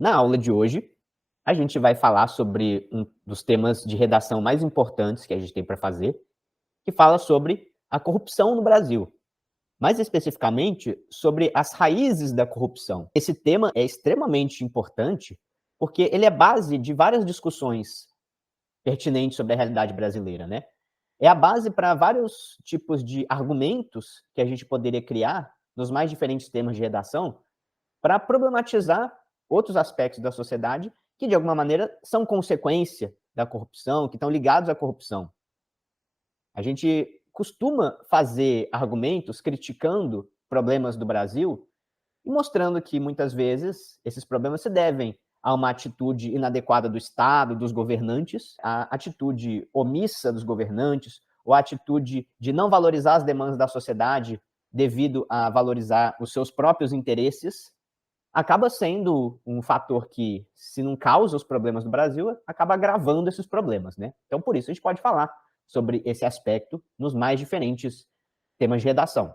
Na aula de hoje, a gente vai falar sobre um dos temas de redação mais importantes que a gente tem para fazer, que fala sobre a corrupção no Brasil. Mais especificamente, sobre as raízes da corrupção. Esse tema é extremamente importante porque ele é base de várias discussões pertinentes sobre a realidade brasileira, né? É a base para vários tipos de argumentos que a gente poderia criar nos mais diferentes temas de redação para problematizar outros aspectos da sociedade que, de alguma maneira, são consequência da corrupção, que estão ligados à corrupção. A gente costuma fazer argumentos criticando problemas do Brasil e mostrando que, muitas vezes, esses problemas se devem a uma atitude inadequada do Estado, dos governantes, a atitude omissa dos governantes, ou a atitude de não valorizar as demandas da sociedade devido a valorizar os seus próprios interesses, acaba sendo um fator que, se não causa os problemas do Brasil, acaba agravando esses problemas, né? Então, por isso, a gente pode falar sobre esse aspecto nos mais diferentes temas de redação.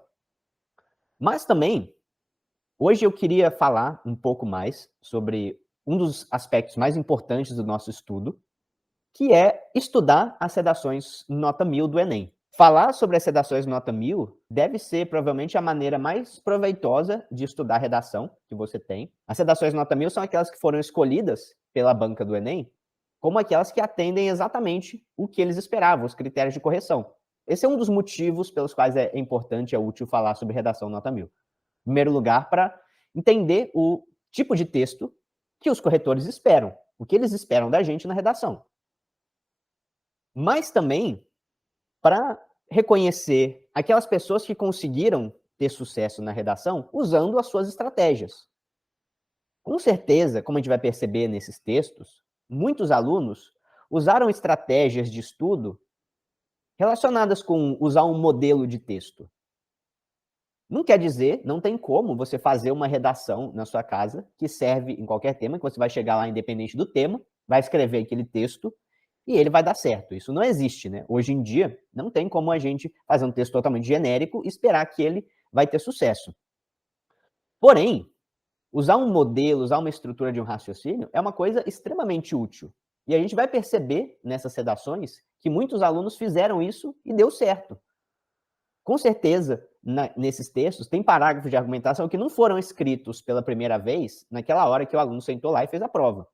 Mas também, hoje eu queria falar um pouco mais sobre um dos aspectos mais importantes do nosso estudo, que é estudar as redações nota 1000 do Enem. Falar sobre as redações nota 1000 deve ser provavelmente a maneira mais proveitosa de estudar redação que você tem. As redações nota 1000 são aquelas que foram escolhidas pela banca do Enem como aquelas que atendem exatamente o que eles esperavam, os critérios de correção. Esse é um dos motivos pelos quais é importante, é útil falar sobre redação nota 1000. Em primeiro lugar, para entender o tipo de texto que os corretores esperam, o que eles esperam da gente na redação. Mas também para reconhecer aquelas pessoas que conseguiram ter sucesso na redação usando as suas estratégias. Com certeza, como a gente vai perceber nesses textos, muitos alunos usaram estratégias de estudo relacionadas com usar um modelo de texto. Não quer dizer, não tem como você fazer uma redação na sua casa que serve em qualquer tema, que você vai chegar lá independente do tema, vai escrever aquele texto e ele vai dar certo. Isso não existe, né? Hoje em dia, não tem como a gente fazer um texto totalmente genérico e esperar que ele vai ter sucesso. Porém, usar um modelo, usar uma estrutura de um raciocínio é uma coisa extremamente útil. E a gente vai perceber nessas redações que muitos alunos fizeram isso e deu certo. Com certeza, nesses textos, tem parágrafos de argumentação que não foram escritos pela primeira vez naquela hora que o aluno sentou lá e fez a prova.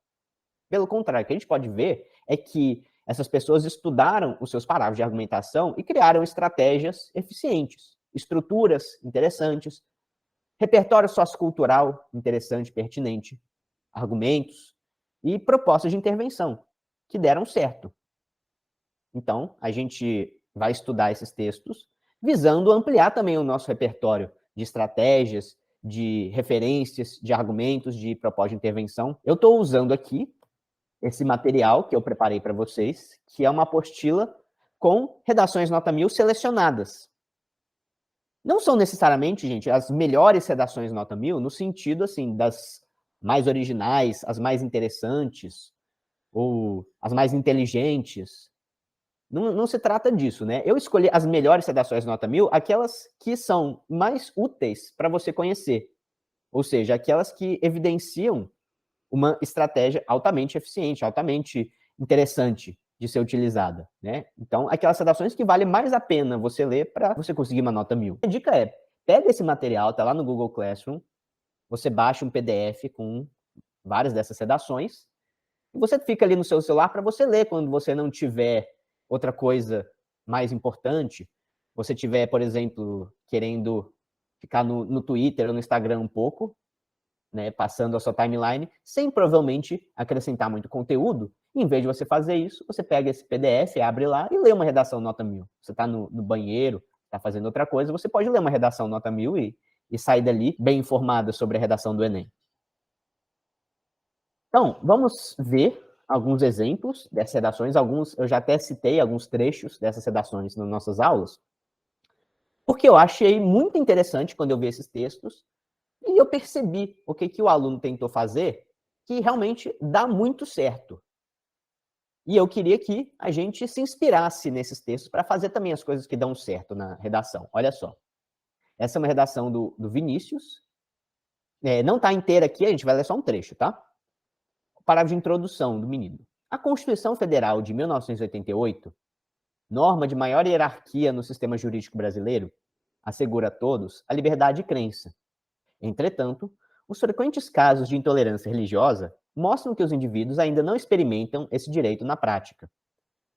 Pelo contrário, o que a gente pode ver é que essas pessoas estudaram os seus parágrafos de argumentação e criaram estratégias eficientes, estruturas interessantes, repertório sociocultural interessante, pertinente, argumentos e propostas de intervenção que deram certo. Então, a gente vai estudar esses textos visando ampliar também o nosso repertório de estratégias, de referências, de argumentos, de propostas de intervenção. Eu estou usando aqui esse material que eu preparei para vocês, que é uma apostila com redações nota 1000 selecionadas. Não são necessariamente, gente, as melhores redações nota 1000 no sentido, assim, das mais originais, as mais interessantes, ou as mais inteligentes. Não se trata disso, né? Eu escolhi as melhores redações nota 1000, aquelas que são mais úteis para você conhecer. Ou seja, aquelas que evidenciam uma estratégia altamente eficiente, altamente interessante de ser utilizada, né? Então, aquelas redações que vale mais a pena você ler para você conseguir uma nota 1000. A dica é, pega esse material, tá lá no Google Classroom, você baixa um PDF com várias dessas redações, e você fica ali no seu celular para você ler quando você não tiver outra coisa mais importante, você tiver, por exemplo, querendo ficar no Twitter ou no Instagram um pouco, né, passando a sua timeline, sem provavelmente acrescentar muito conteúdo. Em vez de você fazer isso, você pega esse PDF, abre lá e lê uma redação nota 1000. Você está no banheiro, está fazendo outra coisa, você pode ler uma redação nota 1000 e sair dali bem informado sobre a redação do Enem. Então, vamos ver alguns exemplos dessas redações. Alguns, eu já até citei alguns trechos dessas redações nas nossas aulas, porque eu achei muito interessante quando eu vi esses textos, e eu percebi o que o aluno tentou fazer, que realmente dá muito certo. E eu queria que a gente se inspirasse nesses textos para fazer também as coisas que dão certo na redação. Olha só. Essa é uma redação do Vinícius. Não está inteira aqui, a gente vai ler só um trecho, tá? o parágrafo de introdução do menino. A Constituição Federal de 1988, norma de maior hierarquia no sistema jurídico brasileiro, assegura a todos a liberdade de crença. Entretanto, os frequentes casos de intolerância religiosa mostram que os indivíduos ainda não experimentam esse direito na prática.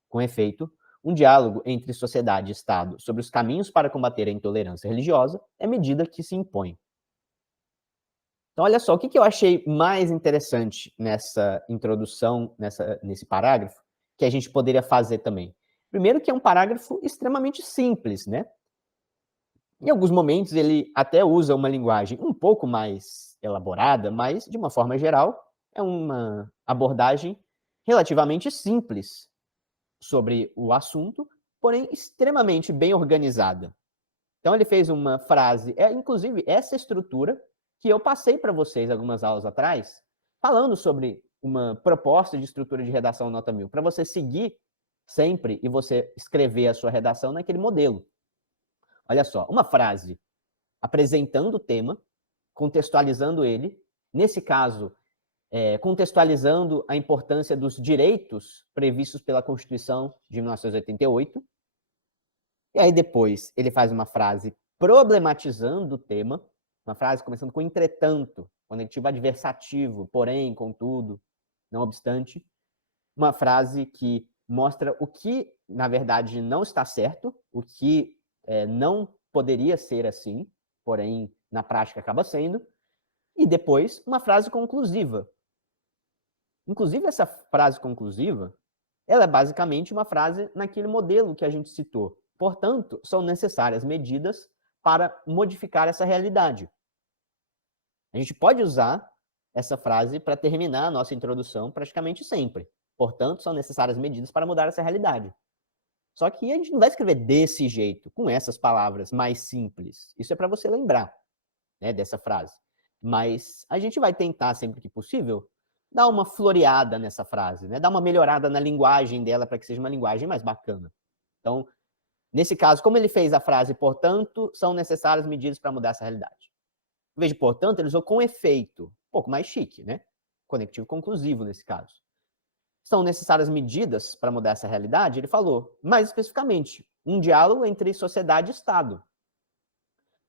Com efeito, um diálogo entre sociedade e Estado sobre os caminhos para combater a intolerância religiosa é medida que se impõe. Então, olha só, o que eu achei mais interessante nessa introdução, nesse parágrafo, que a gente poderia fazer também. Primeiro que é um parágrafo extremamente simples, né? Em alguns momentos ele até usa uma linguagem um pouco mais elaborada, mas, de uma forma geral, é uma abordagem relativamente simples sobre o assunto, porém extremamente bem organizada. Então ele fez uma frase, inclusive essa estrutura que eu passei para vocês algumas aulas atrás, falando sobre uma proposta de estrutura de redação nota 1000, para você seguir sempre e você escrever a sua redação naquele modelo. Olha só, uma frase apresentando o tema, contextualizando ele, nesse caso, contextualizando a importância dos direitos previstos pela Constituição de 1988, e aí depois ele faz uma frase problematizando o tema, uma frase começando com entretanto, conectivo adversativo, porém, contudo, não obstante, uma frase que mostra o que, na verdade, não está certo, o que não poderia ser assim, porém, na prática acaba sendo, e depois uma frase conclusiva. Inclusive, essa frase conclusiva, ela é basicamente uma frase naquele modelo que a gente citou. Portanto, são necessárias medidas para modificar essa realidade. A gente pode usar essa frase para terminar a nossa introdução praticamente sempre. Portanto, são necessárias medidas para mudar essa realidade. Só que a gente não vai escrever desse jeito, com essas palavras mais simples. Isso é para você lembrar, né, dessa frase. Mas a gente vai tentar, sempre que possível, dar uma floreada nessa frase, né? Dar uma melhorada na linguagem dela para que seja uma linguagem mais bacana. Então, nesse caso, como ele fez a frase, portanto, são necessárias medidas para mudar essa realidade. Em vez de portanto, ele usou com efeito. Um pouco mais chique, né? Conectivo conclusivo nesse caso. São necessárias medidas para mudar essa realidade? Ele falou, mais especificamente, um diálogo entre sociedade e Estado.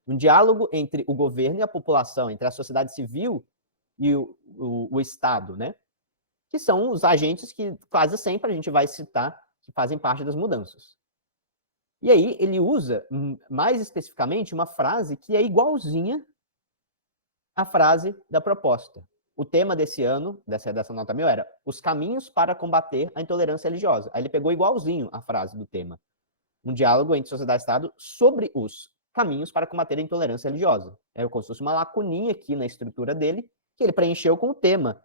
Um diálogo entre o governo e a população, entre a sociedade civil e o Estado, né? Que são os agentes que quase sempre a gente vai citar que fazem parte das mudanças. E aí ele usa, mais especificamente, uma frase que é igualzinha à frase da proposta. O tema desse ano, dessa redação nota 1000, era os caminhos para combater a intolerância religiosa. Aí ele pegou igualzinho a frase do tema. Um diálogo entre sociedade e Estado sobre os caminhos para combater a intolerância religiosa. É como se fosse uma lacuninha aqui na estrutura dele, que ele preencheu com o tema,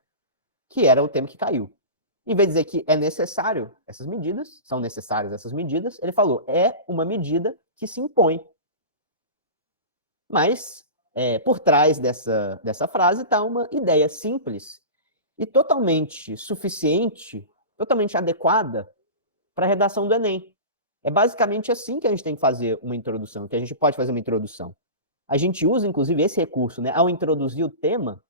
que era o tema que caiu. Em vez de dizer que é necessário essas medidas, são necessárias essas medidas, ele falou, é uma medida que se impõe. Mas por trás dessa frase está uma ideia simples e totalmente suficiente, totalmente adequada para a redação do Enem. É basicamente assim que a gente tem que fazer uma introdução, que a gente pode fazer uma introdução. A gente usa, inclusive, esse recurso, né? Ao introduzir o tema,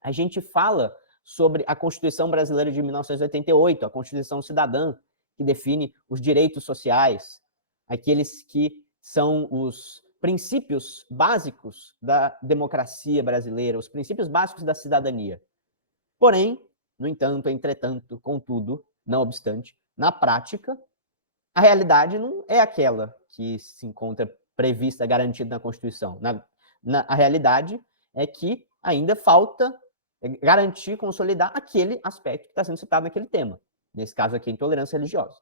a gente fala sobre a Constituição Brasileira de 1988, a Constituição Cidadã, que define os direitos sociais, aqueles que são os princípios básicos da democracia brasileira, os princípios básicos da cidadania. Porém, no entanto, entretanto, contudo, não obstante, na prática, a realidade não é aquela que se encontra prevista, garantida na Constituição. A realidade é que ainda falta garantir, consolidar aquele aspecto que está sendo citado naquele tema. Nesse caso aqui, a intolerância religiosa.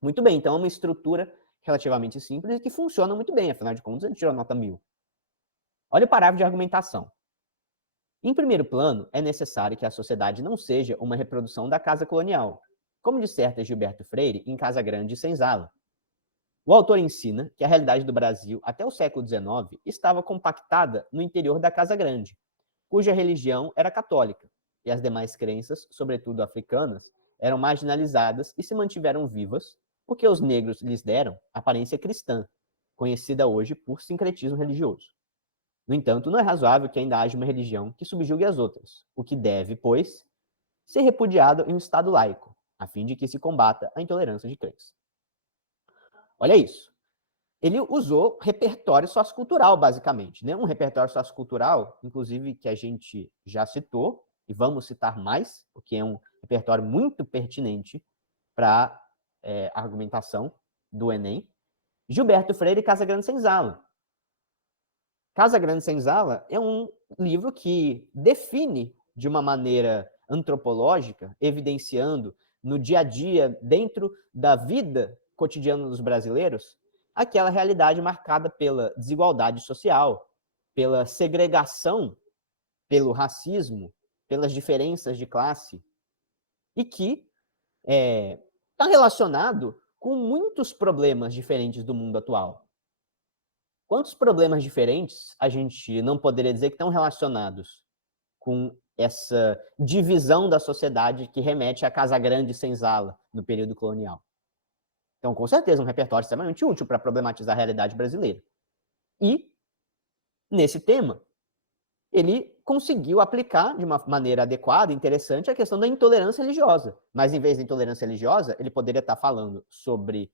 Muito bem, então é uma estrutura relativamente simples e que funciona muito bem, afinal de contas, ele tirou nota 1000. Olha o parágrafo de argumentação. Em primeiro plano, é necessário que a sociedade não seja uma reprodução da casa colonial, como disserta Gilberto Freire em Casa Grande e Senzala. O autor ensina que a realidade do Brasil até o século XIX estava compactada no interior da Casa Grande, cuja religião era católica, e as demais crenças, sobretudo africanas, eram marginalizadas e se mantiveram vivas porque os negros lhes deram aparência cristã, conhecida hoje por sincretismo religioso. No entanto, não é razoável que ainda haja uma religião que subjugue as outras, o que deve, pois, ser repudiado em um Estado laico, a fim de que se combata a intolerância de crença. Olha isso. Ele usou repertório sociocultural, basicamente, né? Um repertório sociocultural, inclusive, que a gente já citou, e vamos citar mais, porque é um repertório muito pertinente para a argumentação do Enem, Gilberto Freire e Casagrande Senzala. Casagrande Senzala é um livro que define de uma maneira antropológica, evidenciando no dia a dia, dentro da vida cotidiana dos brasileiros, aquela realidade marcada pela desigualdade social, pela segregação, pelo racismo, pelas diferenças de classe, e que está relacionado com muitos problemas diferentes do mundo atual. Quantos problemas diferentes a gente não poderia dizer que estão relacionados com essa divisão da sociedade que remete a Casagrande e Senzala no período colonial? Então, com certeza, um repertório extremamente útil para problematizar a realidade brasileira. E, nesse tema, ele conseguiu aplicar de uma maneira adequada, interessante, a questão da intolerância religiosa. Mas, em vez da intolerância religiosa, ele poderia estar falando sobre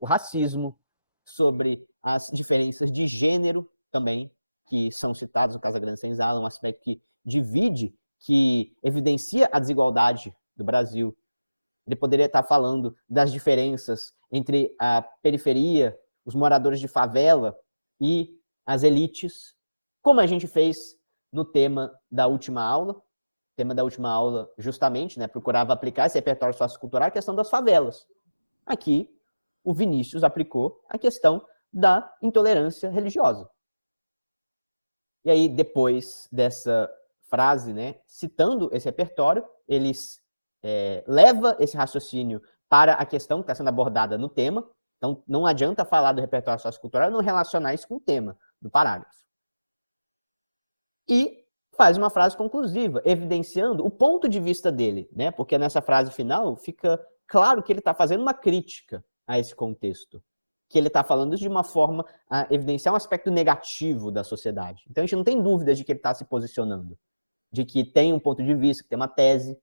o racismo, sobre as diferenças de gênero também, que são citadas no Casagrande Senzala, um aspecto que divide, que evidencia a desigualdade do Brasil. Ele poderia estar falando das diferenças entre a periferia, os moradores de favela e as elites, como a gente fez no tema da última aula. O tema da última aula, justamente, procurava aplicar esse repertório sociocultural à questão das favelas. Aqui, o Vinícius aplicou a questão da intolerância religiosa. E aí, depois dessa frase, citando esse repertório, eles leva esse raciocínio para a questão que está sendo abordada no tema. Então, não adianta falar do repertório sociocultural e não relacionar isso com o tema do parágrafo. E faz uma frase conclusiva, evidenciando o ponto de vista dele, porque nessa frase final fica claro que ele está fazendo uma crítica a esse contexto, que ele está falando de uma forma a evidenciar um aspecto negativo da sociedade. Então, a gente não tem dúvida de que ele está se posicionando, de que tem um ponto de vista, que tem uma tese,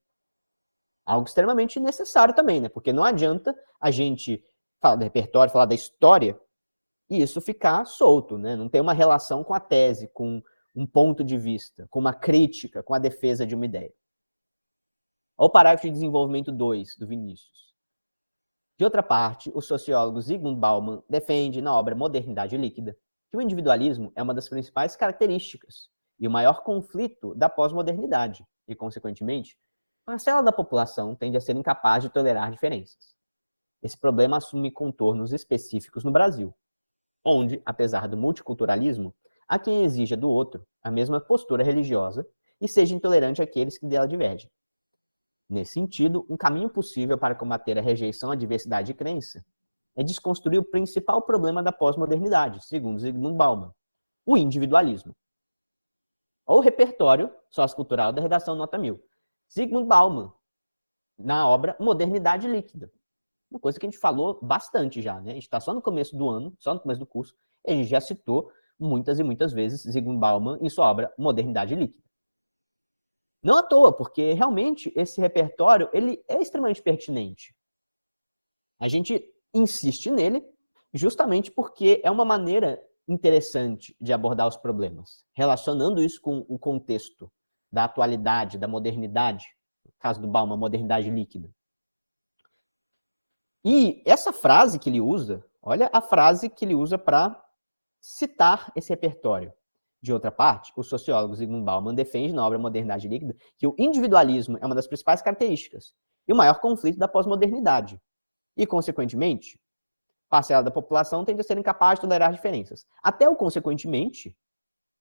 algo extremamente necessário também, porque não adianta a gente falar do repertório, falar da história, e isso ficar solto, não tem uma relação com a tese, com um ponto de vista, com uma crítica, com a defesa de uma ideia. Olha o parágrafo de desenvolvimento 2 do Vinícius. De outra parte, o sociólogo Zygmunt Bauman defende na obra Modernidade Líquida que o individualismo é uma das principais características e o maior conflito da pós-modernidade e, consequentemente, parcela da população tende a ser incapaz de tolerar diferenças. Esse problema assume contornos específicos no Brasil, onde, apesar do multiculturalismo, há quem exija do outro a mesma postura religiosa e seja intolerante àqueles que dela divergem. Nesse sentido, um caminho possível para combater a rejeição à diversidade de crença é desconstruir o principal problema da pós-modernidade, segundo Zygmunt Bauman, o individualismo. Ou o repertório sociocultural da redação Nota 1000. Zygmunt Bauman, na obra Modernidade Líquida. Uma coisa que a gente falou bastante já, A gente está só no começo do ano, só no começo do curso, e a gente já citou muitas e muitas vezes Zygmunt Bauman em sua obra Modernidade Líquida. Não à toa, porque realmente esse repertório ele é extremamente pertinente. A gente insiste nele justamente porque é uma maneira interessante de abordar os problemas, relacionando isso com o contexto da atualidade, da modernidade, no caso do Bauman, modernidade líquida. E essa frase que ele usa, olha a frase que ele usa para citar esse repertório. De outra parte, o sociólogo Zygmunt Bauman defende na obra Modernidade Líquida que o individualismo é uma das principais características e o maior conflito da pós-modernidade. E, consequentemente, parcela da população tende a ser incapaz de tolerar diferenças. Até o consequentemente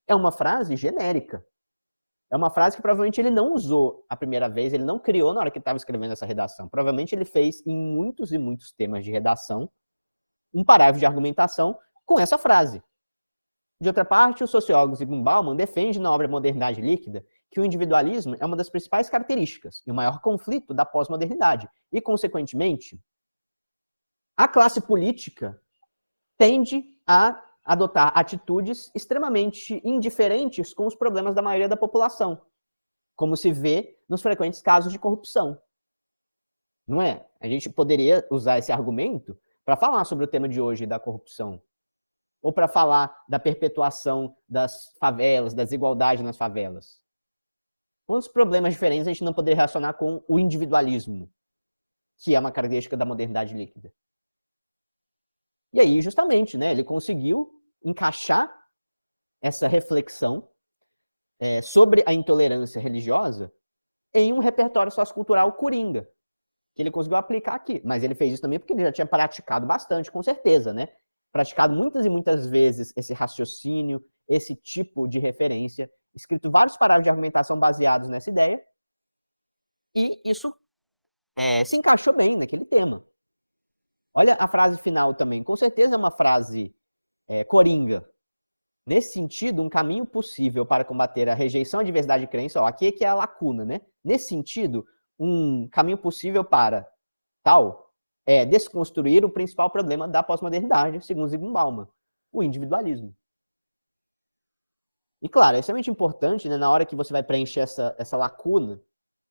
é uma frase genérica. É uma frase que provavelmente ele não usou a primeira vez, ele não criou na hora que ele estava escrevendo essa redação. Provavelmente ele fez em muitos e muitos temas de redação um parágrafo de argumentação com essa frase. De outra parte, o sociólogo Zygmunt Bauman defende na obra Modernidade Líquida que o individualismo é uma das principais características e o maior conflito da pós-modernidade. E, consequentemente, a classe política tende a adotar atitudes extremamente indiferentes com os problemas da maioria da população. como se vê nos frequentes casos de corrupção. Não é? A gente poderia usar esse argumento para falar sobre o tema de hoje da corrupção, ou para falar da perpetuação das favelas, da desigualdade nas favelas. Quantos problemas diferentes a gente não poderia relacionar com o individualismo, que é uma característica da modernidade líquida? E aí, justamente, né, ele conseguiu encaixar essa reflexão sobre a intolerância religiosa em um repertório sociocultural coringa, que ele conseguiu aplicar aqui. Mas ele fez isso também porque ele já tinha praticado bastante, com certeza, né? Praticado muitas e muitas vezes esse raciocínio, esse tipo de referência, escrito vários parágrafos de argumentação baseados nessa ideia, e isso se encaixou bem naquele tema. Olha a frase final também, com certeza é uma frase coringa. Nesse sentido, um caminho possível para combater a rejeição à diversidade de crença, ó, aqui é que é a lacuna, né? Nesse sentido, um caminho possível para tal é desconstruir o principal problema da pós-modernidade, segundo Zygmunt Bauman, o individualismo. E claro, é extremamente importante, né, na hora que você vai preencher essa lacuna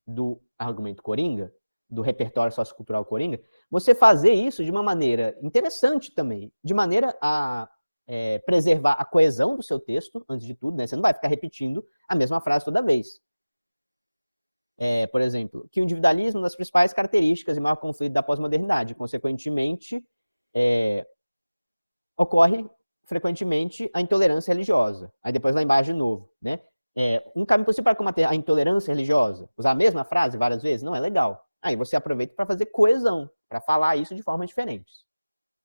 do argumento coringa, do repertório sociocultural coringa, você fazer isso de uma maneira interessante também, de maneira a preservar a coesão do seu texto, antes de tudo, né? Você não vai ficar repetindo a mesma frase toda vez. Por exemplo, que o individualismo é uma das principais características e maior conflito da pós-modernidade. Consequentemente, ocorre frequentemente a intolerância religiosa. Aí depois lá embaixo de novo, né? Um caminho possível para combater a intolerância religiosa, usar a mesma frase várias vezes, não é legal. Aí você aproveita para fazer coesão, para falar isso de formas diferentes.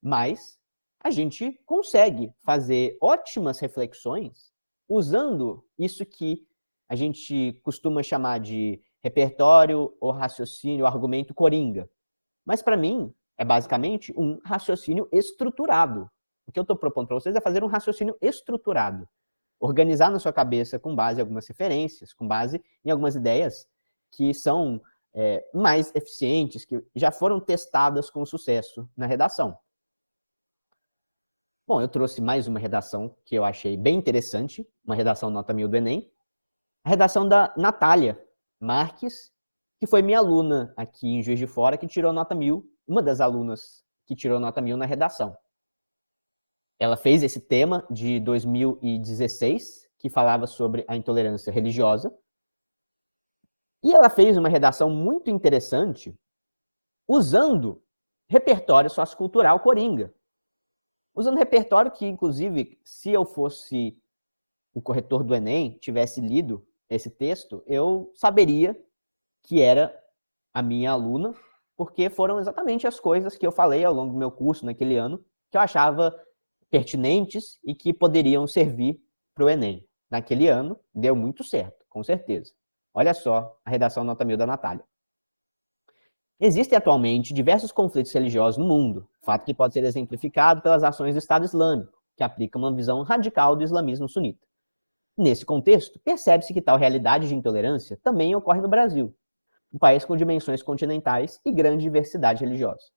Mas a gente consegue fazer ótimas reflexões usando isso que a gente costuma chamar de repertório ou raciocínio, argumento coringa. Mas para mim é basicamente um raciocínio estruturado. O que eu estou propondo para vocês é fazer um raciocínio estruturado, organizar na sua cabeça com base em algumas referências, com base em algumas ideias que são mais eficientes, que já foram testadas com sucesso na redação. Bom, eu trouxe mais uma redação que eu achei bem interessante, uma redação nota 1000 do Enem, a redação da Natália Marques, que foi minha aluna aqui em Juiz de Fora, que tirou nota 1000, uma das alunas que tirou nota 1000 na redação. Ela fez esse tema de 2016, que falava sobre a intolerância religiosa, e ela fez uma redação muito interessante usando repertório sociocultural coringa. Usando repertório que, inclusive, se eu fosse o corretor do Enem, tivesse lido esse texto, eu saberia que era a minha aluna, porque foram exatamente as coisas que eu falei ao longo do meu curso naquele ano, que eu achava pertinentes e que poderiam servir para o Enem. Naquele ano, deu muito certo, com certeza. Olha só a redação nota 1000 da Natália. Existem atualmente diversos conflitos religiosos no mundo, fato que pode ser exemplificado pelas ações do Estado Islâmico, que aplica uma visão radical do islamismo sunita. Nesse contexto, percebe-se que tal realidade de intolerância também ocorre no Brasil, um país com dimensões continentais e grande diversidade religiosa.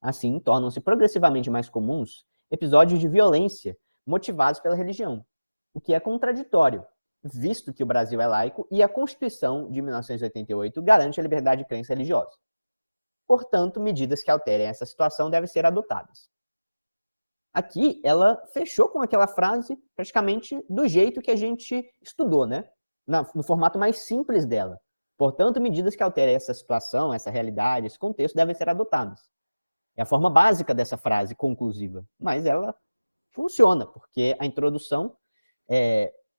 Assim, tornam-se progressivamente mais comuns episódios de violência motivados pela religião, o que é contraditório, visto que o Brasil é laico e a Constituição de 1988 garante a liberdade de crença religiosa. Portanto, medidas que alterem essa situação devem ser adotadas. Aqui, ela fechou com aquela frase praticamente do jeito que a gente estudou, né? No formato mais simples dela. Portanto, medidas que alterem essa situação, essa realidade, esse contexto devem ser adotadas. É a forma básica dessa frase conclusiva, mas ela funciona, porque a introdução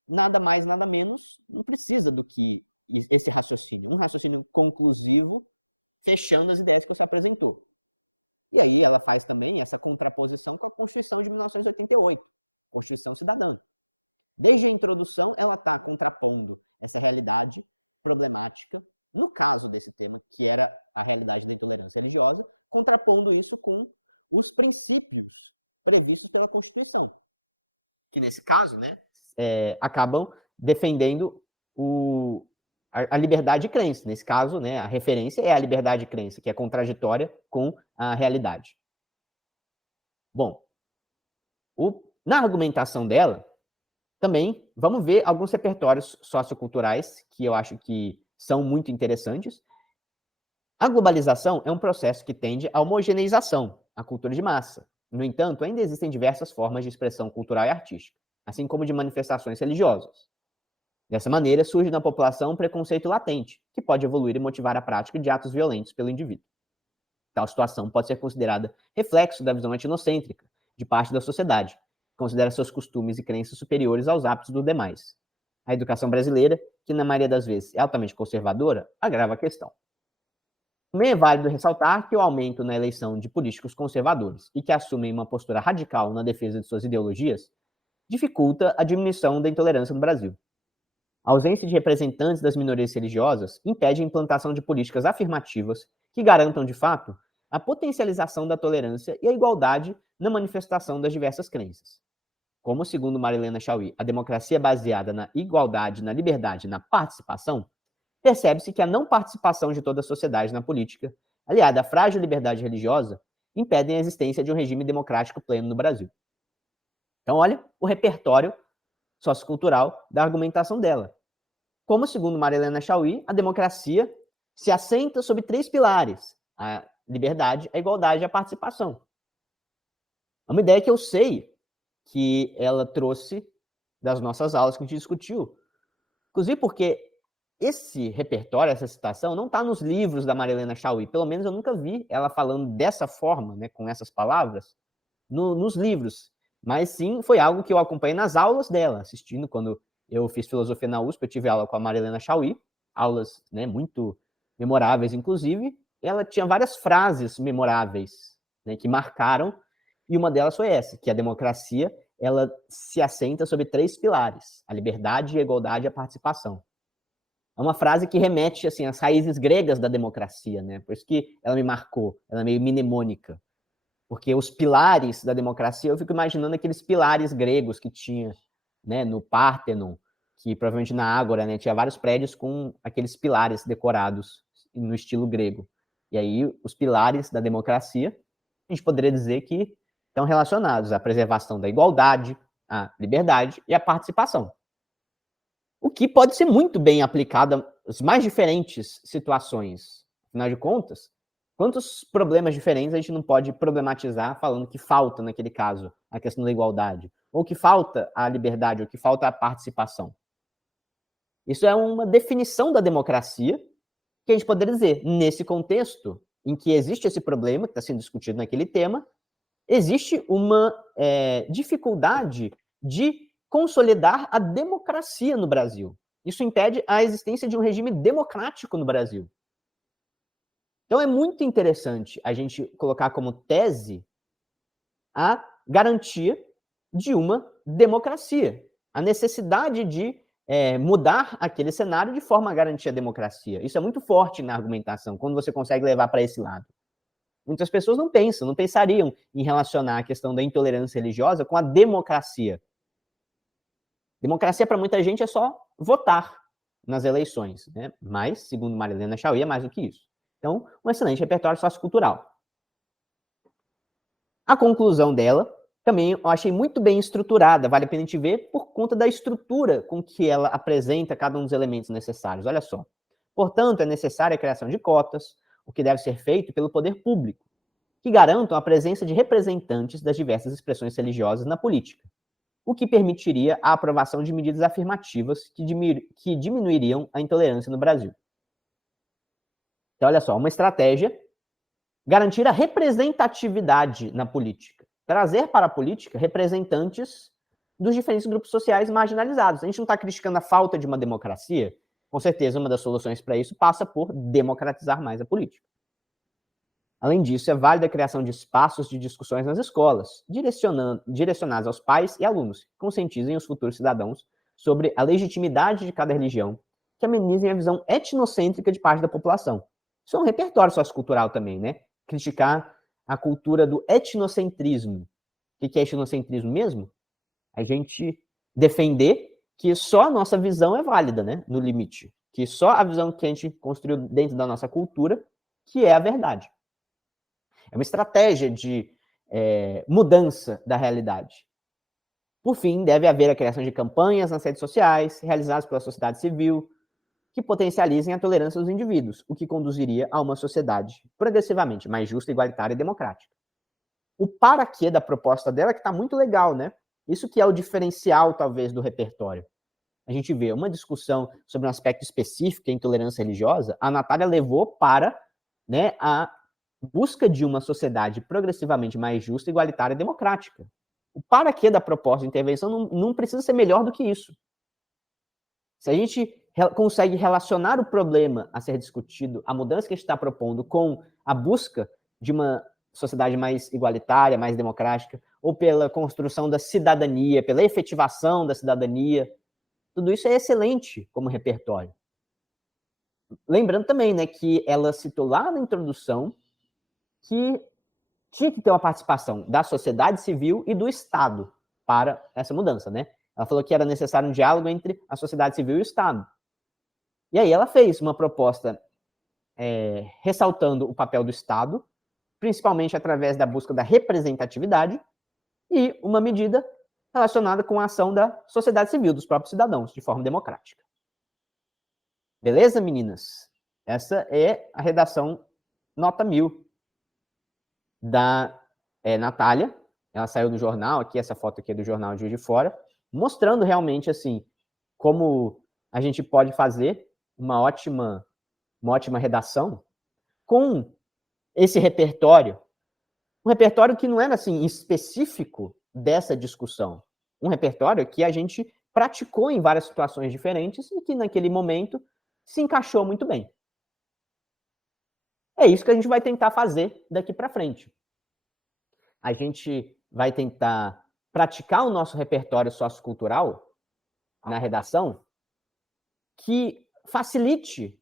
nada mais, nada menos, não precisa do que esse raciocínio. Um raciocínio conclusivo fechando as ideias que você apresentou. E aí ela faz também essa contraposição com a Constituição de 1988, Constituição Cidadã. Desde a introdução, ela está contrapondo essa realidade problemática, no caso desse tema, que era a realidade da intolerância religiosa, contrapondo isso com os princípios previstos pela Constituição, que nesse caso, né, acabam defendendo a liberdade de crença. Nesse caso, né, a referência é a liberdade de crença, que é contraditória com a realidade. Bom, na argumentação dela, também vamos ver alguns repertórios socioculturais que eu acho que são muito interessantes. A globalização é um processo que tende à homogeneização, à cultura de massa. No entanto, ainda existem diversas formas de expressão cultural e artística, assim como de manifestações religiosas. Dessa maneira, surge na população um preconceito latente, que pode evoluir e motivar a prática de atos violentos pelo indivíduo. Tal situação pode ser considerada reflexo da visão etnocêntrica de parte da sociedade, que considera seus costumes e crenças superiores aos hábitos dos demais. A educação brasileira, que na maioria das vezes é altamente conservadora, agrava a questão. Também é válido ressaltar que o aumento na eleição de políticos conservadores e que assumem uma postura radical na defesa de suas ideologias dificulta a diminuição da intolerância no Brasil. A ausência de representantes das minorias religiosas impede a implantação de políticas afirmativas que garantam, de fato, a potencialização da tolerância e a igualdade na manifestação das diversas crenças. Como, segundo Marilena Chaui, a democracia baseada na igualdade, na liberdade e na participação, percebe-se que a não participação de toda a sociedade na política, aliada à frágil liberdade religiosa, impedem a existência de um regime democrático pleno no Brasil. Então, olha o repertório sociocultural da argumentação dela. Como, segundo Marilena Chaui, a democracia se assenta sobre 3 pilares: a liberdade, a igualdade e a participação. É uma ideia que eu sei que ela trouxe das nossas aulas que a gente discutiu. Inclusive porque esse repertório, essa citação, não está nos livros da Marilena Chaui. Pelo menos eu nunca vi ela falando dessa forma, né, com essas palavras, nos livros. Mas sim, foi algo que eu acompanhei nas aulas dela, assistindo quando eu fiz filosofia na USP, eu tive aula com a Marilena Chaui, aulas, né, muito memoráveis, inclusive. Ela tinha várias frases memoráveis, né, que marcaram, e uma delas foi essa, que a democracia ela se assenta sobre 3 pilares: a liberdade, a igualdade e a participação. É uma frase que remete assim às raízes gregas da democracia, né? Por isso que ela me marcou, ela é meio mnemônica. Porque os pilares da democracia, eu fico imaginando aqueles pilares gregos que tinha, né, no Pártenon, que provavelmente na Ágora, né, tinha vários prédios com aqueles pilares decorados no estilo grego. E aí os pilares da democracia, a gente poderia dizer que estão relacionados à preservação da igualdade, à liberdade e à participação. O que pode ser muito bem aplicado às mais diferentes situações. Afinal de contas, quantos problemas diferentes a gente não pode problematizar falando que falta, naquele caso, a questão da igualdade, ou que falta a liberdade, ou que falta a participação? Isso é uma definição da democracia que a gente poderia dizer, nesse contexto em que existe esse problema que está sendo discutido naquele tema, existe uma dificuldade de consolidar a democracia no Brasil. Isso impede a existência de um regime democrático no Brasil. Então é muito interessante a gente colocar como tese a garantia de uma democracia, a necessidade de mudar aquele cenário de forma a garantir a democracia. Isso é muito forte na argumentação, quando você consegue levar para esse lado. Muitas pessoas não pensam, não pensariam em relacionar a questão da intolerância religiosa com a democracia. Democracia, para muita gente, é só votar nas eleições, né? Mas, segundo Marilena Chaui, é mais do que isso. Então, um excelente repertório sociocultural. A conclusão dela, também eu achei muito bem estruturada, vale a pena a gente ver, por conta da estrutura com que ela apresenta cada um dos elementos necessários. Olha só. Portanto, é necessária a criação de cotas, o que deve ser feito pelo poder público, que garantam a presença de representantes das diversas expressões religiosas na política, o que permitiria a aprovação de medidas afirmativas que diminuiriam a intolerância no Brasil. Então, olha só, uma estratégia: garantir a representatividade na política, trazer para a política representantes dos diferentes grupos sociais marginalizados. A gente não está criticando a falta de uma democracia, com certeza uma das soluções para isso passa por democratizar mais a política. Além disso, é válida a criação de espaços de discussões nas escolas, direcionados aos pais e alunos, que conscientizem os futuros cidadãos sobre a legitimidade de cada religião, que amenizem a visão etnocêntrica de parte da população. Isso é um repertório sociocultural também, né? Criticar a cultura do etnocentrismo. O que é etnocentrismo mesmo? A gente defender que só a nossa visão é válida, né? No limite. Que só a visão que a gente construiu dentro da nossa cultura que é a verdade. É uma estratégia de mudança da realidade. Por fim, deve haver a criação de campanhas nas redes sociais, realizadas pela sociedade civil, que potencializem a tolerância dos indivíduos, o que conduziria a uma sociedade progressivamente mais justa, igualitária e democrática. O para quê da proposta dela que está muito legal, né? Isso que é o diferencial, talvez, do repertório. A gente vê uma discussão sobre um aspecto específico, a intolerância religiosa, a Natália levou para, né, a busca de uma sociedade progressivamente mais justa, igualitária e democrática. O para quê da proposta de intervenção não precisa ser melhor do que isso. Se a gente consegue relacionar o problema a ser discutido, a mudança que a gente está propondo, com a busca de uma sociedade mais igualitária, mais democrática, ou pela construção da cidadania, pela efetivação da cidadania, tudo isso é excelente como repertório. Lembrando também, né, que ela citou lá na introdução que tinha que ter uma participação da sociedade civil e do Estado para essa mudança, né? Ela falou que era necessário um diálogo entre a sociedade civil e o Estado. E aí ela fez uma proposta ressaltando o papel do Estado, principalmente através da busca da representatividade, e uma medida relacionada com a ação da sociedade civil, dos próprios cidadãos, de forma democrática. Beleza, meninas? Essa é a redação nota 1000 da Natália. Ela saiu do jornal, aqui essa foto aqui é do jornal de Juiz de Fora, mostrando realmente assim como a gente pode fazer uma ótima redação com esse repertório, um repertório que não era assim específico dessa discussão, um repertório que a gente praticou em várias situações diferentes e que naquele momento se encaixou muito bem. É isso que a gente vai tentar fazer daqui para frente. A gente vai tentar praticar o nosso repertório sociocultural na redação, que facilite,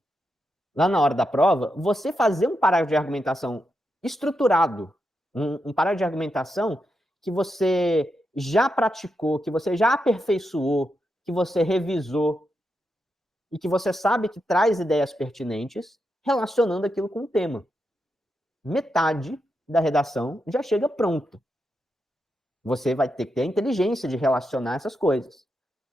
lá na hora da prova, você fazer um parágrafo de argumentação estruturado, um parágrafo de argumentação que você já praticou, que você já aperfeiçoou, que você revisou e que você sabe que traz ideias pertinentes, relacionando aquilo com o tema. Metade da redação já chega pronto. Você vai ter que ter a inteligência de relacionar essas coisas.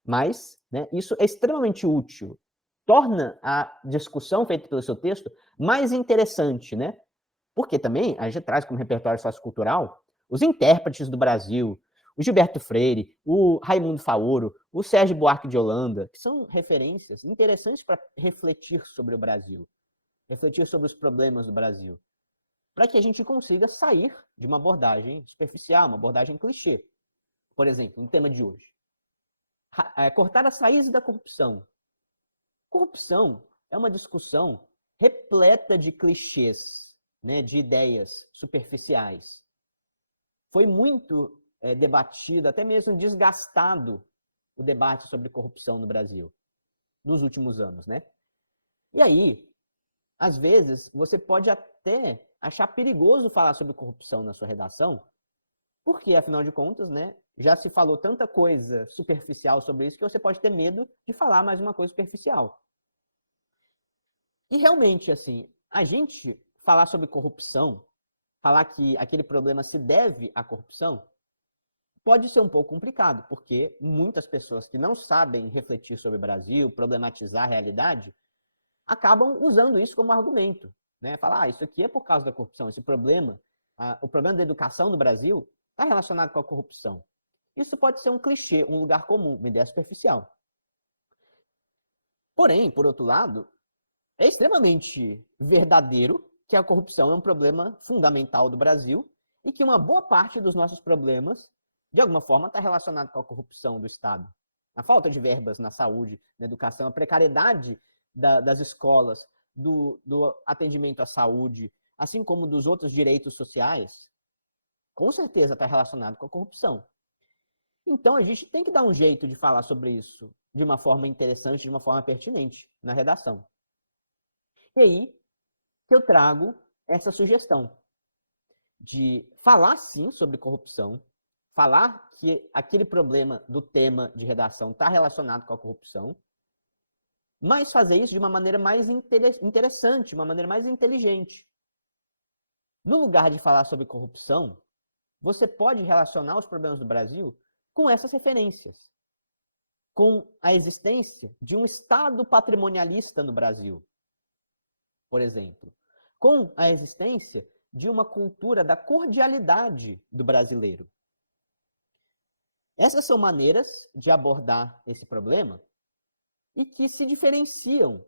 Mas, né, isso é extremamente útil. Torna a discussão feita pelo seu texto mais interessante, né? Porque também a gente traz como repertório sociocultural os intérpretes do Brasil, o Gilberto Freire, o Raimundo Faoro, o Sérgio Buarque de Holanda, que são referências interessantes para refletir sobre o Brasil, refletir sobre os problemas do Brasil, para que a gente consiga sair de uma abordagem superficial, uma abordagem clichê. Por exemplo, no tema de hoje. Cortar as raízes da corrupção. Corrupção é uma discussão repleta de clichês, né, de ideias superficiais. Foi muito debatido, até mesmo desgastado, o debate sobre corrupção no Brasil nos últimos anos, né? E aí, às vezes, você pode até achar perigoso falar sobre corrupção na sua redação, porque, afinal de contas, né, já se falou tanta coisa superficial sobre isso que você pode ter medo de falar mais uma coisa superficial. E realmente, assim, a gente falar sobre corrupção, falar que aquele problema se deve à corrupção, pode ser um pouco complicado, porque muitas pessoas que não sabem refletir sobre o Brasil, problematizar a realidade, acabam usando isso como argumento, né? Falar, isso aqui é por causa da corrupção, esse problema, o problema da educação no Brasil está relacionado com a corrupção. Isso pode ser um clichê, um lugar comum, uma ideia superficial. Porém, por outro lado, é extremamente verdadeiro que a corrupção é um problema fundamental do Brasil e que uma boa parte dos nossos problemas, de alguma forma, está relacionado com a corrupção do Estado. A falta de verbas na saúde, na educação, a precariedade das escolas, do atendimento à saúde, assim como dos outros direitos sociais, com certeza está relacionado com a corrupção. Então, a gente tem que dar um jeito de falar sobre isso de uma forma interessante, de uma forma pertinente na redação. E aí que eu trago essa sugestão de falar, sim, sobre corrupção, falar que aquele problema do tema de redação está relacionado com a corrupção, mas fazer isso de uma maneira mais interessante, uma maneira mais inteligente. No lugar de falar sobre corrupção, você pode relacionar os problemas do Brasil com essas referências, com a existência de um Estado patrimonialista no Brasil, por exemplo, com a existência de uma cultura da cordialidade do brasileiro. Essas são maneiras de abordar esse problema e que se diferenciam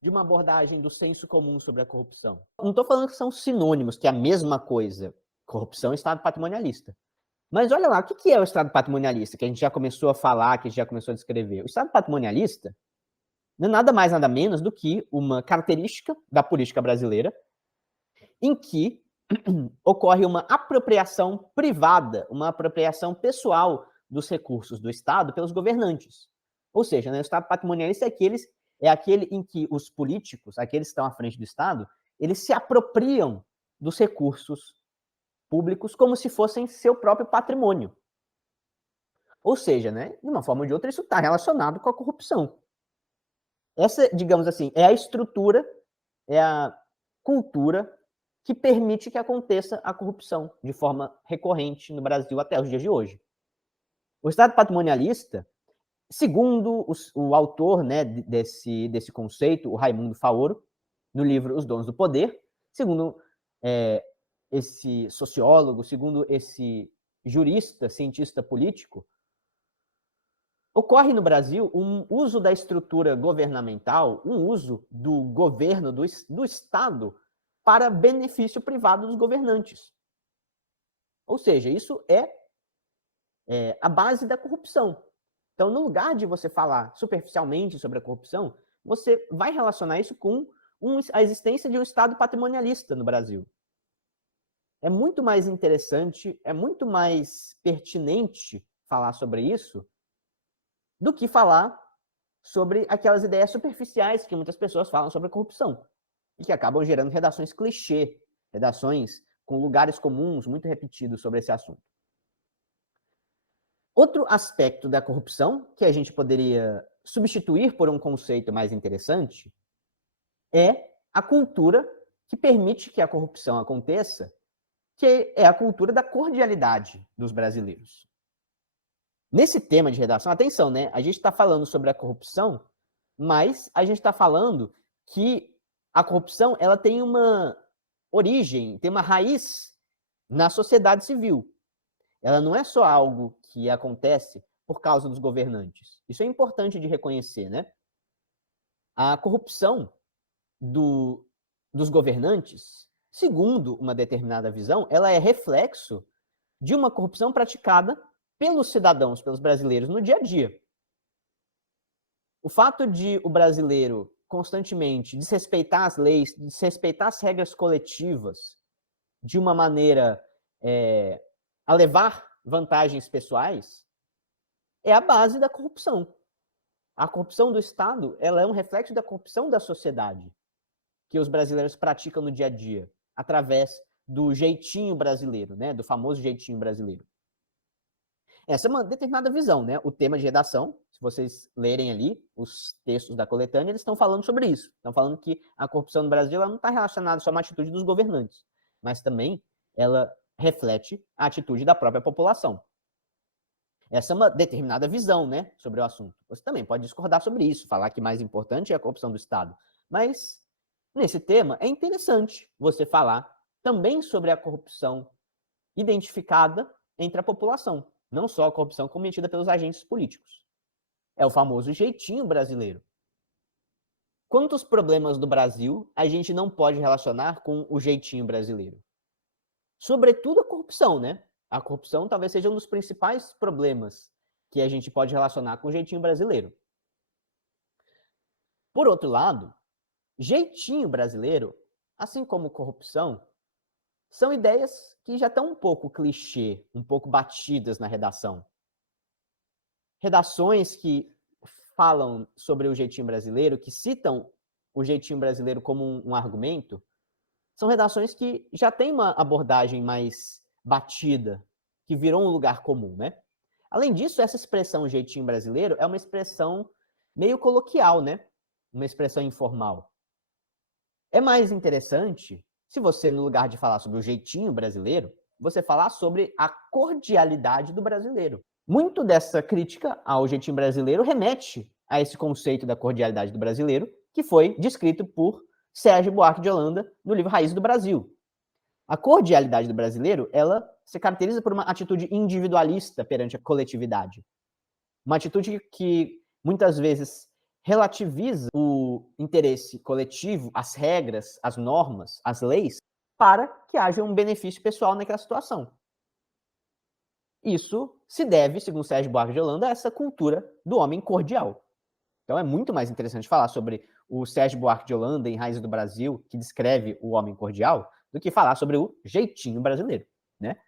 de uma abordagem do senso comum sobre a corrupção. Não estou falando que são sinônimos, que é a mesma coisa, corrupção e Estado patrimonialista. Mas olha lá, o que é o Estado patrimonialista, que a gente já começou a falar, que a gente já começou a descrever? O Estado patrimonialista não é nada mais, nada menos do que uma característica da política brasileira em que ocorre uma apropriação privada, uma apropriação pessoal dos recursos do Estado pelos governantes. Ou seja, né, o Estado patrimonialista é aquele em que os políticos, aqueles que estão à frente do Estado, eles se apropriam dos recursos públicos como se fossem seu próprio patrimônio. Ou seja, né, de uma forma ou de outra, isso está relacionado com a corrupção. Essa, digamos assim, é a estrutura, é a cultura que permite que aconteça a corrupção de forma recorrente no Brasil até os dias de hoje. O Estado patrimonialista, segundo o autor, né, desse conceito, o Raimundo Faoro, no livro Os Donos do Poder, segundo esse sociólogo, segundo esse jurista, cientista político, ocorre no Brasil um uso da estrutura governamental, um uso do governo, do Estado, para benefício privado dos governantes. Ou seja, isso é a base da corrupção. Então, no lugar de você falar superficialmente sobre a corrupção, você vai relacionar isso com a existência de um Estado patrimonialista no Brasil. É muito mais interessante, é muito mais pertinente falar sobre isso do que falar sobre aquelas ideias superficiais que muitas pessoas falam sobre a corrupção e que acabam gerando redações clichê, redações com lugares comuns muito repetidos sobre esse assunto. Outro aspecto da corrupção que a gente poderia substituir por um conceito mais interessante é a cultura que permite que a corrupção aconteça, que é a cultura da cordialidade dos brasileiros. Nesse tema de redação, atenção, né? A gente está falando sobre a corrupção, mas a gente está falando que a corrupção ela tem uma origem, tem uma raiz na sociedade civil. Ela não é só algo que acontece por causa dos governantes. Isso é importante de reconhecer, né? A corrupção dos governantes, segundo uma determinada visão, ela é reflexo de uma corrupção praticada pelos cidadãos, pelos brasileiros no dia a dia. O fato de o brasileiro constantemente desrespeitar as leis, desrespeitar as regras coletivas de uma maneira a levar vantagens pessoais é a base da corrupção. A corrupção do Estado ela é um reflexo da corrupção da sociedade que os brasileiros praticam no dia a dia, através do jeitinho brasileiro, né, do famoso jeitinho brasileiro. Essa é uma determinada visão, né? O tema de redação, se vocês lerem ali os textos da coletânea, eles estão falando sobre isso. Estão falando que a corrupção no Brasil ela não está relacionada só a uma atitude dos governantes, mas também ela reflete a atitude da própria população. Essa é uma determinada visão, né, sobre o assunto. Você também pode discordar sobre isso, falar que mais importante é a corrupção do Estado. Mas, nesse tema, é interessante você falar também sobre a corrupção identificada entre a população. Não só a corrupção cometida pelos agentes políticos. É o famoso jeitinho brasileiro. Quantos problemas do Brasil a gente não pode relacionar com o jeitinho brasileiro? Sobretudo a corrupção, né? A corrupção talvez seja um dos principais problemas que a gente pode relacionar com o jeitinho brasileiro. Por outro lado, jeitinho brasileiro, assim como corrupção, são ideias que já estão um pouco clichê, um pouco batidas na redação. Redações que falam sobre o jeitinho brasileiro, que citam o jeitinho brasileiro como um argumento, são redações que já têm uma abordagem mais batida, que virou um lugar comum, né? Além disso, essa expressão jeitinho brasileiro é uma expressão meio coloquial, né? Uma expressão informal. É mais interessante se você, no lugar de falar sobre o jeitinho brasileiro, você falar sobre a cordialidade do brasileiro. Muito dessa crítica ao jeitinho brasileiro remete a esse conceito da cordialidade do brasileiro, que foi descrito por Sérgio Buarque de Holanda no livro Raízes do Brasil. A cordialidade do brasileiro, ela se caracteriza por uma atitude individualista perante a coletividade. Uma atitude que muitas vezes relativiza o interesse coletivo, as regras, as normas, as leis, para que haja um benefício pessoal naquela situação. Isso se deve, segundo Sérgio Buarque de Holanda, a essa cultura do homem cordial. Então é muito mais interessante falar sobre o Sérgio Buarque de Holanda em Raízes do Brasil, que descreve o homem cordial, do que falar sobre o jeitinho brasileiro, né?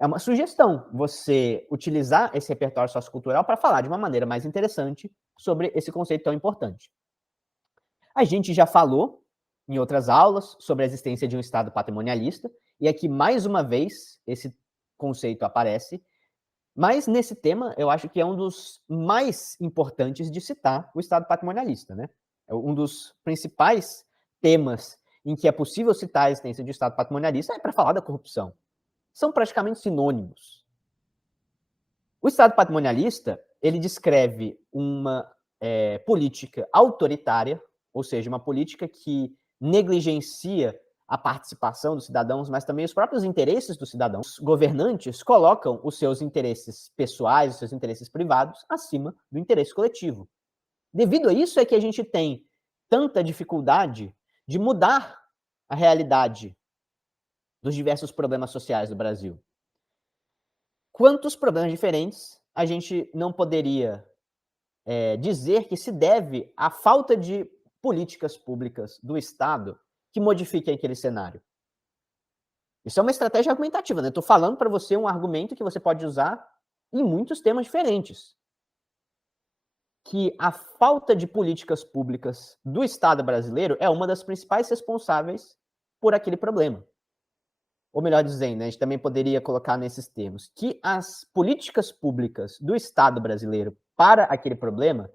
É uma sugestão você utilizar esse repertório sociocultural para falar de uma maneira mais interessante sobre esse conceito tão importante. A gente já falou em outras aulas sobre a existência de um Estado patrimonialista, e aqui mais uma vez esse conceito aparece, mas nesse tema eu acho que é um dos mais importantes de citar o Estado patrimonialista, né? É um dos principais temas em que é possível citar a existência de um Estado patrimonialista é para falar da corrupção. São praticamente sinônimos. O Estado patrimonialista, ele descreve uma política autoritária, ou seja, uma política que negligencia a participação dos cidadãos, mas também os próprios interesses dos cidadãos. Os governantes colocam os seus interesses pessoais, os seus interesses privados, acima do interesse coletivo. Devido a isso é que a gente tem tanta dificuldade de mudar a realidade dos diversos problemas sociais do Brasil. Quantos problemas diferentes a gente não poderia dizer que se deve à falta de políticas públicas do Estado que modifiquem aquele cenário? Isso é uma estratégia argumentativa, né? Estou falando para você um argumento que você pode usar em muitos temas diferentes. Que a falta de políticas públicas do Estado brasileiro é uma das principais responsáveis por aquele problema. Ou melhor dizendo, a gente também poderia colocar nesses termos, que as políticas públicas do Estado brasileiro para aquele problema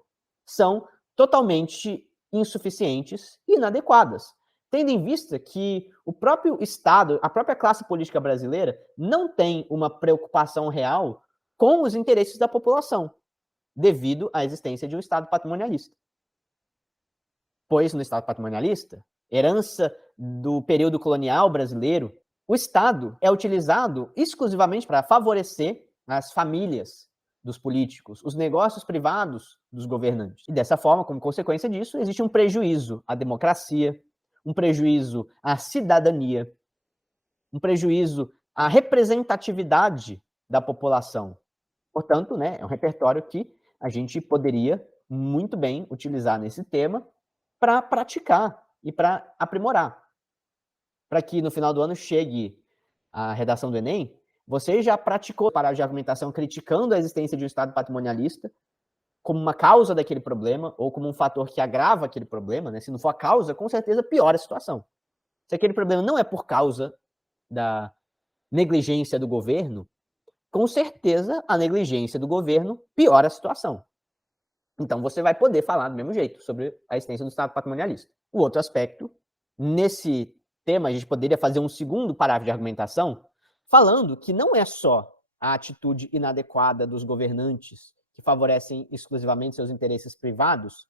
são totalmente insuficientes e inadequadas, tendo em vista que o próprio Estado, a própria classe política brasileira, não tem uma preocupação real com os interesses da população, devido à existência de um Estado patrimonialista. Pois no Estado patrimonialista, herança do período colonial brasileiro, o Estado é utilizado exclusivamente para favorecer as famílias dos políticos, os negócios privados dos governantes. E dessa forma, como consequência disso, existe um prejuízo à democracia, um prejuízo à cidadania, um prejuízo à representatividade da população. Portanto, né, é um repertório que a gente poderia muito bem utilizar nesse tema para praticar e para aprimorar. Para que no final do ano chegue a redação do Enem, você já praticou parágrafo de argumentação criticando a existência de um Estado patrimonialista como uma causa daquele problema ou como um fator que agrava aquele problema, né? Se não for a causa, com certeza piora a situação. Se aquele problema não é por causa da negligência do governo, com certeza a negligência do governo piora a situação. Então você vai poder falar do mesmo jeito sobre a existência do Estado patrimonialista. O outro aspecto, nesse tema, a gente poderia fazer um segundo parágrafo de argumentação, falando que não é só a atitude inadequada dos governantes que favorecem exclusivamente seus interesses privados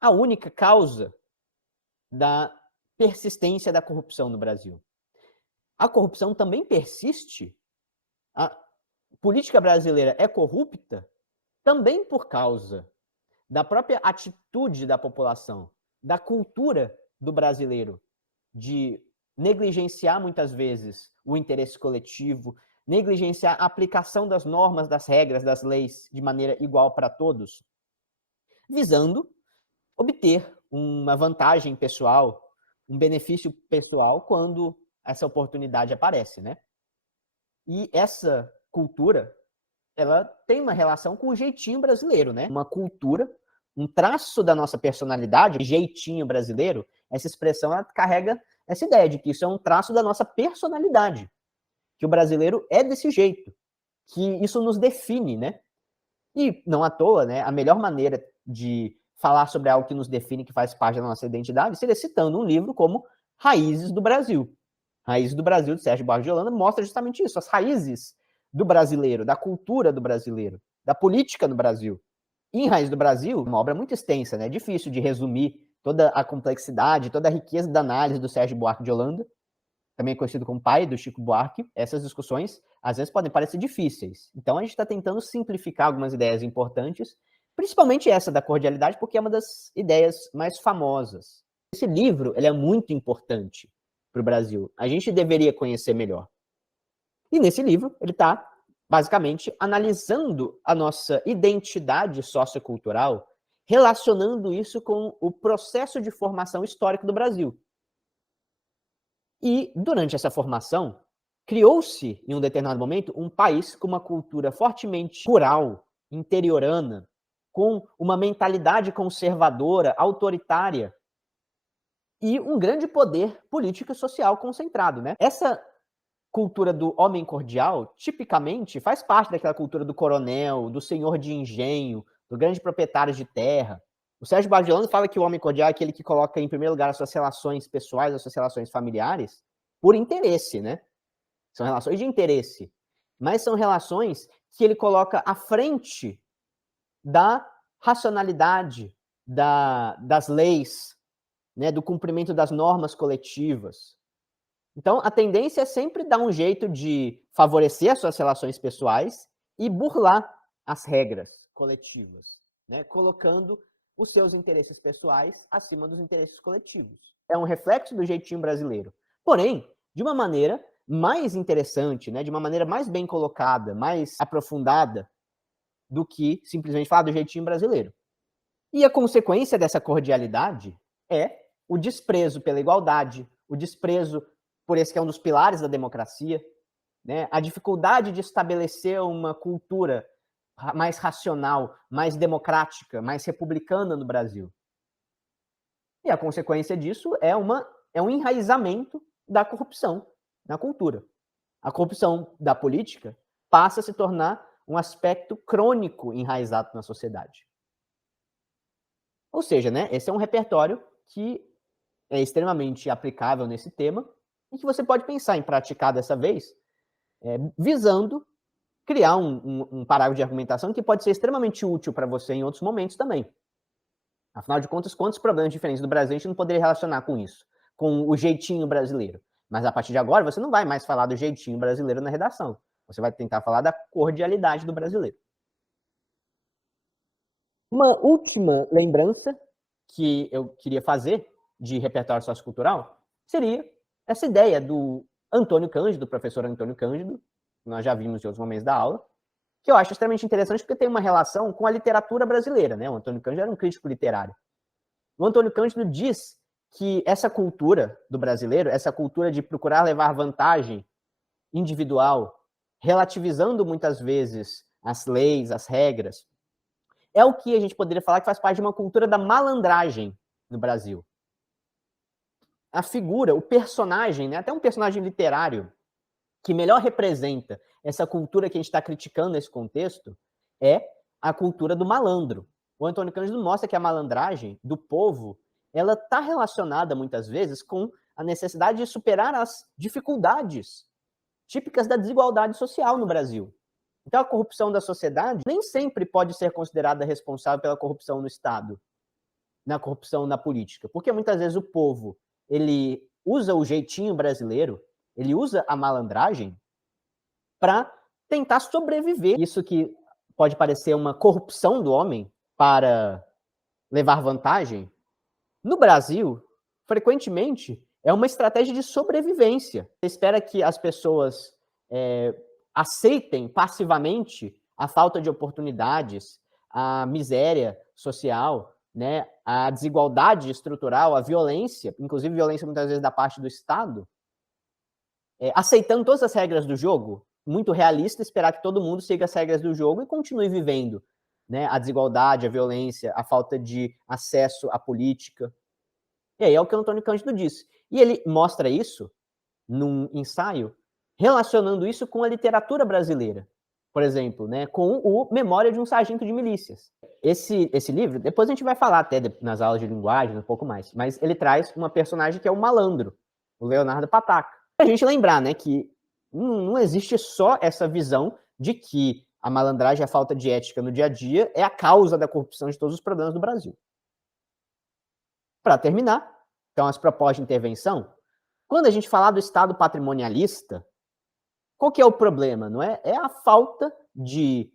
a única causa da persistência da corrupção no Brasil. A corrupção também persiste, a política brasileira é corrupta também por causa da própria atitude da população, da cultura do brasileiro de negligenciar muitas vezes o interesse coletivo, negligenciar a aplicação das normas, das regras, das leis de maneira igual para todos, visando obter uma vantagem pessoal, um benefício pessoal quando essa oportunidade aparece, né? E essa cultura, ela tem uma relação com o jeitinho brasileiro, né? Uma cultura, um traço da nossa personalidade, o jeitinho brasileiro, essa expressão ela carrega essa ideia de que isso é um traço da nossa personalidade, que o brasileiro é desse jeito, que isso nos define, né? E não à toa, né? A melhor maneira de falar sobre algo que nos define, que faz parte da nossa identidade, seria citando um livro como Raízes do Brasil. Raízes do Brasil, de Sérgio Buarque de Holanda, mostra justamente isso, as raízes do brasileiro, da cultura do brasileiro, da política no Brasil. E em Raiz do Brasil, uma obra muito extensa, né? É difícil de resumir toda a complexidade, toda a riqueza da análise do Sérgio Buarque de Holanda, também conhecido como pai do Chico Buarque. Essas discussões, às vezes, podem parecer difíceis. Então, a gente está tentando simplificar algumas ideias importantes, principalmente essa da cordialidade, porque é uma das ideias mais famosas. Esse livro ele é muito importante para o Brasil. A gente deveria conhecer melhor. E nesse livro, ele está, basicamente, analisando a nossa identidade sociocultural, relacionando isso com o processo de formação histórico do Brasil. E, durante essa formação, criou-se, em um determinado momento, um país com uma cultura fortemente rural, interiorana, com uma mentalidade conservadora, autoritária, e um grande poder político e social concentrado, né? Essa cultura do homem cordial, tipicamente, faz parte daquela cultura do coronel, do senhor de engenho, do grande proprietário de terra. O Sérgio Buarque de Holanda fala que o homem cordial é aquele que coloca em primeiro lugar as suas relações pessoais, as suas relações familiares, por interesse, né? São relações de interesse, mas são relações que ele coloca à frente da racionalidade, das leis, né, do cumprimento das normas coletivas. Então, a tendência é sempre dar um jeito de favorecer as suas relações pessoais e burlar as regras coletivas, né, colocando os seus interesses pessoais acima dos interesses coletivos. É um reflexo do jeitinho brasileiro. Porém, de uma maneira mais interessante, né, de uma maneira mais bem colocada, mais aprofundada do que simplesmente falar do jeitinho brasileiro. E a consequência dessa cordialidade é o desprezo pela igualdade, o desprezo por esse que é um dos pilares da democracia, né, a dificuldade de estabelecer uma cultura mais racional, mais democrática, mais republicana no Brasil. E a consequência disso é um enraizamento da corrupção na cultura. A corrupção da política passa a se tornar um aspecto crônico enraizado na sociedade. Ou seja, né, esse é um repertório que é extremamente aplicável nesse tema e que você pode pensar em praticar dessa vez, visando criar um parágrafo de argumentação que pode ser extremamente útil para você em outros momentos também. Afinal de contas, quantos problemas diferentes do Brasil a gente não poderia relacionar com isso, com o jeitinho brasileiro? Mas a partir de agora, você não vai mais falar do jeitinho brasileiro na redação. Você vai tentar falar da cordialidade do brasileiro. Uma última lembrança que eu queria fazer de repertório sociocultural seria essa ideia do Antônio Cândido, do professor Antônio Cândido, que nós já vimos em outros momentos da aula, que eu acho extremamente interessante porque tem uma relação com a literatura brasileira, né? O Antônio Cândido era um crítico literário. O Antônio Cândido diz que essa cultura do brasileiro, essa cultura de procurar levar vantagem individual, relativizando muitas vezes as leis, as regras, é o que a gente poderia falar que faz parte de uma cultura da malandragem no Brasil. A figura, o personagem, né, até um personagem literário, que melhor representa essa cultura que a gente está criticando nesse contexto, é a cultura do malandro. O Antônio Cândido mostra que a malandragem do povo, ela está relacionada, muitas vezes, com a necessidade de superar as dificuldades típicas da desigualdade social no Brasil. Então, a corrupção da sociedade nem sempre pode ser considerada responsável pela corrupção no Estado, na corrupção na política, porque muitas vezes o povo ele usa o jeitinho brasileiro, ele usa a malandragem para tentar sobreviver. Isso que pode parecer uma corrupção do homem para levar vantagem, no Brasil, frequentemente, é uma estratégia de sobrevivência. Você espera que as pessoas aceitem passivamente a falta de oportunidades, a miséria social, né, a desigualdade estrutural, a violência, inclusive violência muitas vezes da parte do Estado, aceitando todas as regras do jogo, muito realista esperar que todo mundo siga as regras do jogo e continue vivendo, né, a desigualdade, a violência, a falta de acesso à política. E aí é o que o Antônio Cândido disse. E ele mostra isso num ensaio, relacionando isso com a literatura brasileira. Por exemplo, né, com o Memória de um Sargento de Milícias. Esse livro, depois a gente vai falar até nas aulas de linguagem, um pouco mais, mas ele traz uma personagem que é o malandro, o Leonardo Pataca. Pra gente lembrar, né, que não existe só essa visão de que a malandragem e a falta de ética no dia a dia é a causa da corrupção de todos os problemas do Brasil. Para terminar, então, as propostas de intervenção, quando a gente falar do Estado patrimonialista, qual que é o problema, não é? É a falta de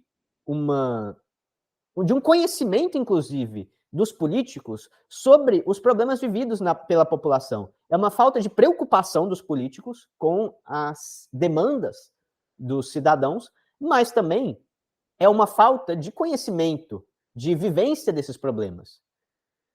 um conhecimento, inclusive, dos políticos sobre os problemas vividos pela população. É uma falta de preocupação dos políticos com as demandas dos cidadãos, mas também é uma falta de conhecimento, de vivência desses problemas.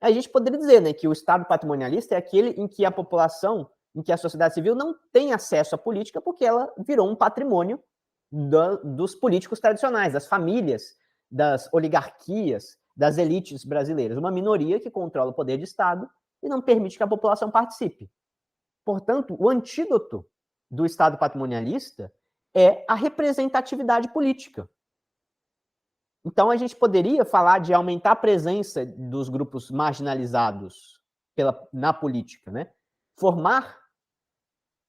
A gente poderia dizer, né, que o Estado patrimonialista é aquele em que a população, em que a sociedade civil não tem acesso à política porque ela virou um patrimônio dos políticos tradicionais, das famílias, das oligarquias, das elites brasileiras. Uma minoria que controla o poder de Estado e não permite que a população participe. Portanto, o antídoto do Estado patrimonialista é a representatividade política. Então, a gente poderia falar de aumentar a presença dos grupos marginalizados na política, né? Formar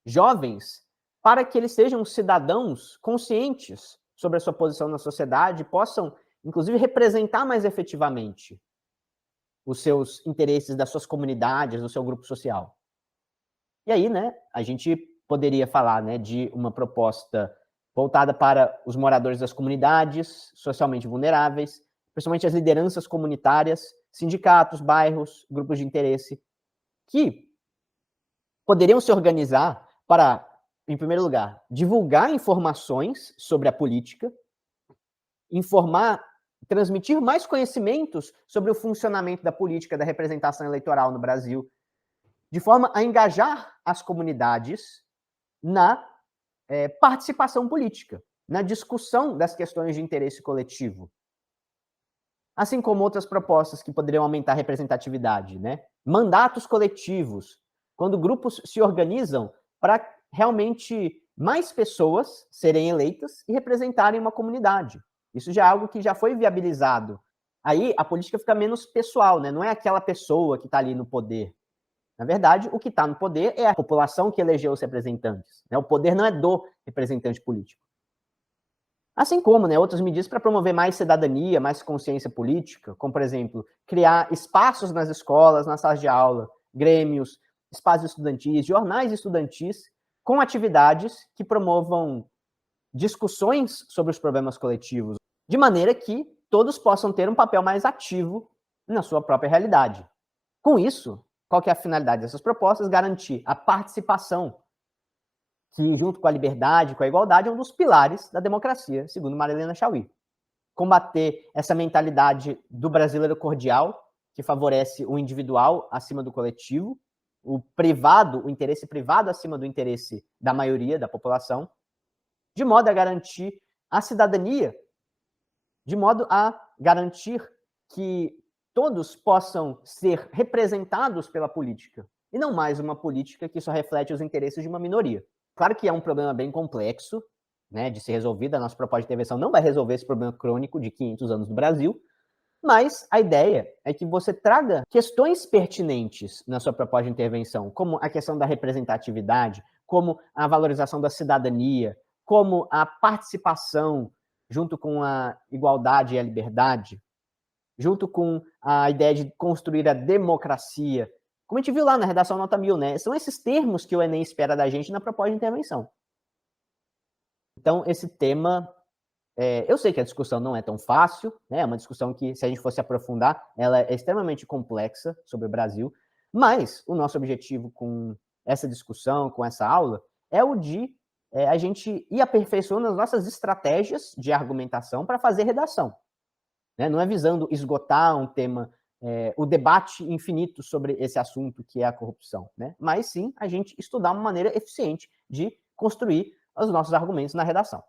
jovens para que eles sejam cidadãos conscientes sobre a sua posição na sociedade, possam, inclusive, representar mais efetivamente os seus interesses das suas comunidades, do seu grupo social. E aí, né, a gente poderia falar, né, de uma proposta voltada para os moradores das comunidades socialmente vulneráveis, principalmente as lideranças comunitárias, sindicatos, bairros, grupos de interesse, que poderiam se organizar para, em primeiro lugar, divulgar informações sobre a política, informar, transmitir mais conhecimentos sobre o funcionamento da política, da representação eleitoral no Brasil, de forma a engajar as comunidades na participação política, na discussão das questões de interesse coletivo. Assim como outras propostas que poderiam aumentar a representatividade, né? Mandatos coletivos, quando grupos se organizam para realmente mais pessoas serem eleitas e representarem uma comunidade. Isso já é algo que já foi viabilizado. Aí a política fica menos pessoal, né? Não é aquela pessoa que está ali no poder. Na verdade, o que está no poder é a população que elegeu os representantes. Né? O poder não é do representante político. Assim como, né, outras medidas para promover mais cidadania, mais consciência política, como, por exemplo, criar espaços nas escolas, nas salas de aula, grêmios, espaços estudantis, jornais estudantis, com atividades que promovam discussões sobre os problemas coletivos, de maneira que todos possam ter um papel mais ativo na sua própria realidade. Com isso, qual que é a finalidade dessas propostas? Garantir a participação, que junto com a liberdade, com a igualdade, é um dos pilares da democracia, segundo Marilena Chaui. Combater essa mentalidade do brasileiro cordial, que favorece o individual acima do coletivo, o privado, o interesse privado acima do interesse da maioria da população, de modo a garantir a cidadania, de modo a garantir que todos possam ser representados pela política, e não mais uma política que só reflete os interesses de uma minoria. Claro que é um problema bem complexo, né, de ser resolvido. A nossa proposta de intervenção não vai resolver esse problema crônico de 500 anos no Brasil, mas a ideia é que você traga questões pertinentes na sua proposta de intervenção, como a questão da representatividade, como a valorização da cidadania, como a participação junto com a igualdade e a liberdade, junto com a ideia de construir a democracia, como a gente viu lá na redação nota 1000, né? São esses termos que o Enem espera da gente na proposta de intervenção. Então, esse tema, eu sei que a discussão não é tão fácil, né? É uma discussão que, se a gente fosse aprofundar, ela é extremamente complexa sobre o Brasil, mas o nosso objetivo com essa discussão, com essa aula, é o de a gente ir aperfeiçoando as nossas estratégias de argumentação para fazer redação. Né? Não é visando esgotar um tema, o debate infinito sobre esse assunto que é a corrupção, né? Mas sim a gente estudar uma maneira eficiente de construir os nossos argumentos na redação.